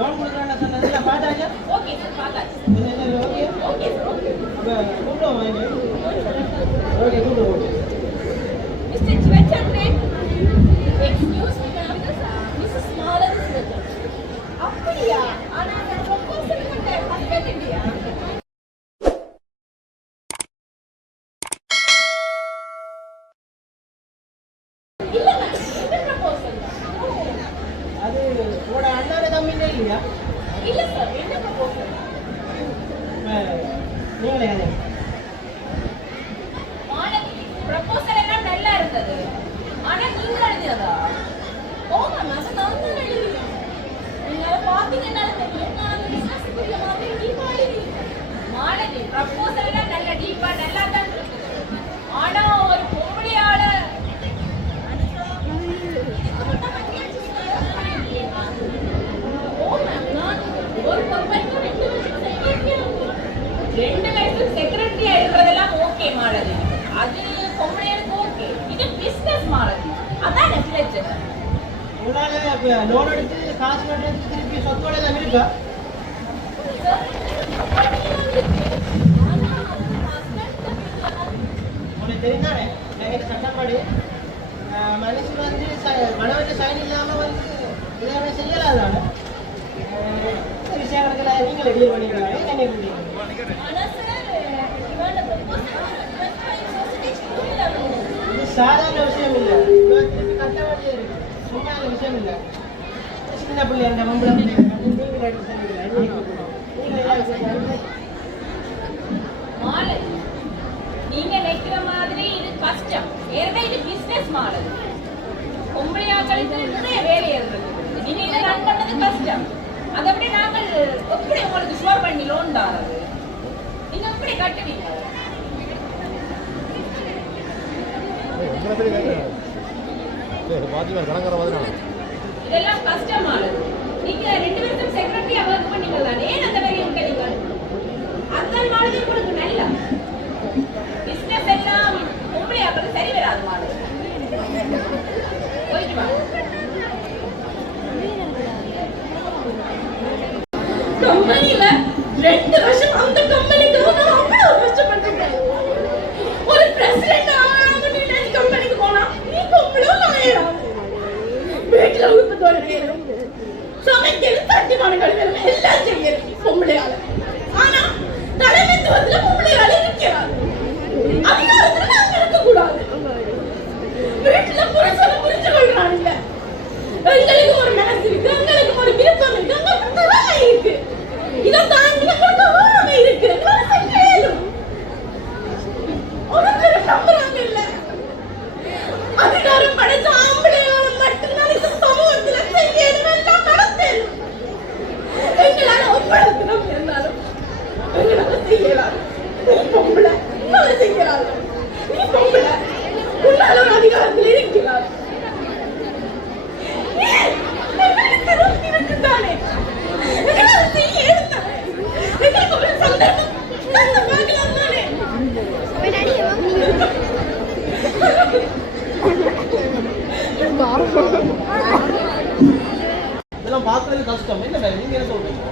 Loan கொடுக்குறாங்க சொன்னது இல்லை பார்த்தாச்சா? ஓகே சார் பார்த்தாச்சு. Okay okay sir okay. அப்போ கூப்பிடுவோம் ஓகே கூப்பிடுவோம். மிஸ்டர் சிவச்சந்திரே, excuse me ma'am, Mrs Mala Sivachandran. அப்படியா? ஆனா நான் ப்ரொபோசல் பண்ண ஹஸ்பண்ட் இல்லையா? இல்ல மேம், என்ன ப்ரொபோசல்? அது உங்களோட அண்ணாட தம்பிங்க இல்லையா? இல்ல சார், என்ன ப்ரொபோசல்? நீங்களே மாலதி, ப்ரொபோசல் எல்லாம் நல்லா இருந்தது. ஆனா நீங்க எழுதியதா? ஓ மேம், அது நான் தான் எழுதினேன். நீங்க அதை பார்த்தீங்கன்னாலும் தெரியும். நான் அந்த பிசினஸ்க்குரிய மாதிரி டீப்பா எழுதியிருக்கேன். மாலதி, ப்ரொபோசல் எல்லாம் நல்ல டீப்பா நல்லா தான் இருக்குது. ஆனா ஒரு பொம்பளையால ஓ மேம், நான் ஒரு பொம்பளைக்கு 2 வருஷம் செக்ரட்டரியா இருக்கிறதெல்லாம் ஓகே மாலதி. அது பொம்பளையாளுக்கு ஓகே. இது பிசினஸ் மாலதி. அதான் பிரச்சனை. உங்களால் லோன் எடுத்து காசு கட்டுறது திருப்பி சொத்தோட எல்லாம் இருக்கா? உங்களுக்கு தெரியுதானே எங்கள் சட்டப்படி மனுஷன் வந்து கணவன் சைன் இல்லாமல் வந்து எல்லாமே செய்யலாதான விஷயங்களுக்கு நீங்களே டீல் பண்ணிக்கிறாங்க. என்ன இது சாதாரண விஷயம் இல்லை. திருப்பி கட்ட வேண்டியது இருக்கு. சும்மா விஷயம் இல்லை. சின்ன பிள்ளை அந்த மம்பளை நீங்க நினைக்கிற மாதிரி இது கஷ்டம். ஏன்னா இது பிசினஸ் மாடல். பொம்பளையாக்களுக்கு நிறைய வேலை இருக்கு. நீங்க இதை ரன் பண்ணது கஷ்டம். அதை விட நாங்கள் எப்படி உங்களுக்கு ஷோர் பண்ணி லோன் தாரது? நீங்க எப்படி கட்டுவீங்க? இதெல்லாம் கஷ்டமானது. நீங்க 2 வருஷம் செக்ரட்டரியா ஒர்க் பண்ணீங்களா? ஏன் அந்த வேலையை விட்டீங்க? அதான் மாதிரி உங்களுக்கு நல்ல பிசினஸ் எல்லாம் பொம்பளையாக்களுக்கு சரி வராது மாதிரி. போயிட்டு வா. கம்பெனில 2 வருஷம் அந்த கம்பெனிக்கு நான் அவ்வளவு கஷ்டப்பட்டேன். ஒரு பிரசிடென்ட் ஆகணும்னு நினைச்சு கம்பெனிக்கு போனா நீ பொம்பளை ஆயிடும். வீட்டுல உடுப்பத்தோட நேரம் சமைக்கிறது தட்டிமான கழிவு எல்லாம் செய்யறது பொம்பளையால. ஆனா தலைமைத்துவத்துல பொம்பளையால இருக்கிறாரு. அதிகாரத்துல நாங்க இருக்கக்கூடாது. வீட்டுல புருஷனை புரிஞ்சு கொள்றாங்க. எங்களுக்கு ஒரு மனசு இருக்கு, எங்களுக்கு ஒரு விருப்பம் இருக்கு, எங்களுக்கு திறமை இருக்கு. இதை தாண்டி எங்களுக்கு உரிமை இருக்கு. ஒரு பேரும் நம்புறாங்க இல்ல. அதிகாரம் படைச்ச ஆம்பளையால மட்டும்தான் இந்த சமூகத்துல செய்யணும் எல்லாம் நடத்தேன். எங்களால ஒப்படத்தினம் இருந்தாலும் எங்களால செய்யலாம். நீ பொம்பளை, உன்னால செய்யலாம். நீ பொம்பளை, உன்னால ஒரு அதிகாரத்தில் இருக்கிறார். இருக்குதானே எங்களால செய்ய எடுத்தானே. எங்களுக்கு ஒரு சந்தர்ப்பம் பார்க்கலாம் தானே. இதெல்லாம் பார்க்கறது கஷ்டம். என்ன நீங்க என்ன சொல்றீங்க?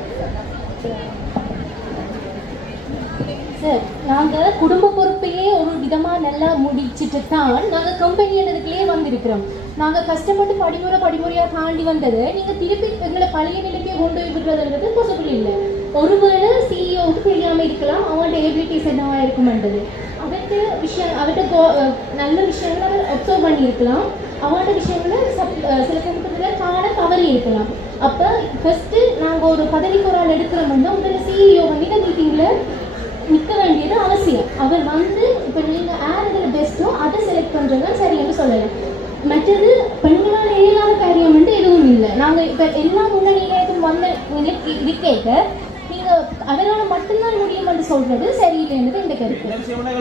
சார், நாங்கள் குடும்ப பொறுப்பையே ஒரு விதமாக நல்லா முடிச்சுட்டு தான் நாங்கள் கம்பெனின்றதுக்குள்ளேயே வந்திருக்கிறோம். நாங்கள் கஷ்டப்பட்டு படிமுறையாக தாண்டி வந்தது நீங்கள் திருப்பி எங்களை பழைய நிலைக்கே கொண்டு போய் விடுறதுன்றது பாசிபிள் இல்லை. ஒருவேளை சிஇஓவுக்கு தெரியாமல் இருக்கலாம் அவன்கிட்ட எபிலிட்டிஸ் என்னவா இருக்குமென்றது. அவர்கிட்ட நல்ல விஷயங்களை அவர் அப்சர்வ் பண்ணியிருக்கலாம். அவனோட விஷயங்களை சில சமயத்தில் காண தவறி இருக்கலாம். அப்போ ஃபஸ்ட்டு நாங்கள் ஒரு பதவிக்கு ஒரு ஆள் எடுக்கிறோம்னா உங்களை சிஇஓ பண்ணிட்டு மீட்டிங்கில் நிற்க வேண்டியது அவசியம். அவர் வந்து இப்போ நீங்கள் யார் இதில் பெஸ்ட்டோ அதை செலக்ட் பண்ணுறது தான் சரின்னு சொல்லலாம். மற்றது பெண்களால் இயலாத காரியம் வந்து எதுவும் இல்லை. நாங்கள் இப்போ எல்லா முன்னணியிலும் வந்த இது கேட்க நீங்கள் அதனால் மட்டும்தான் முடியும் என்று சொல்கிறது சரியில்லைன்றது இந்த கருத்து.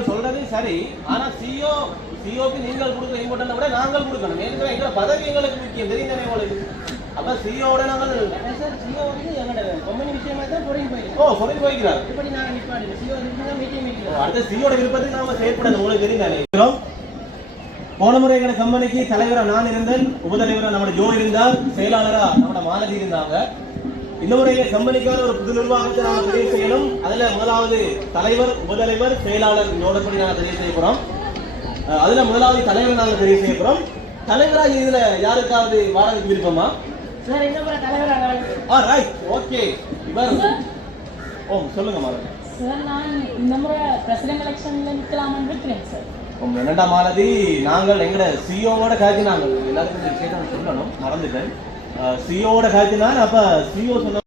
சொல்றது சரி. ஆனால் சிஓக்கு நீங்கள் கொடுக்குற இம்பார்ட்டன்ட் விட நாங்கள் கொடுக்கணும். ஏன்னா எங்களோட பதவி எங்களுக்கு முக்கியம். தெரியுதானே உங்களுக்கு? அப்போ சிஓட நாங்கள் சிஓ வந்து எங்களோட கம்பெனி விஷயமா தான் பொறுங்கி போயிருக்கோம். பொறுங்கி போய்க்கிறார். இப்படி நாங்கள் நிற்பாடு சிஓ தான் மீட்டிங் அடுத்த சிஓட விருப்பத்துக்கு நாங்கள் செயற்படாது. உங்களுக்கு தெரியுதானே? போன முறை எங்களை கம்பெனிக்கு தலைவராக நான் இருந்தேன், உபதலைவராக நம்மளோட ஜோ இருந்தார், செயலாளராக நம்மளோட மாலதி இருந்தாங்க. இந்த முறை கம்பெனிக்கான ஒரு புது நிர்வாகத்தை நாங்கள் தெரிவு செய்யணும். அதுல முதலாவது தலைவர், உபதலைவர், செயலாளர் யோடப்படி நாங்கள் தெரிவு செய்ய போறோம். அதுல முதலாவது தலைவர் நாங்கள் தெரிவு செய்ய போறோம். தலைவராக இதுல யாருக்காவது வாரதுக்கு விருப்பமா? சார் இந்த முறை தலைவராக ரைட், ஓகே. இவர் சொல்லுங்க மாறன் சார். நான் இந்த முறை பிரசிடென்ட் எலெக்ஷன்ல நிற்கலாம்னு இருக்கிறேன் சார். 2ஆம் மாலதி நாங்கள் எங்கட சிஓவோட காய்ச்சி நாங்கள் எல்லாருக்கும் சொல்லணும், மறந்துட்டேன். சிஓவோட காய்ச்சினா அப்ப சிஓ சொன்ன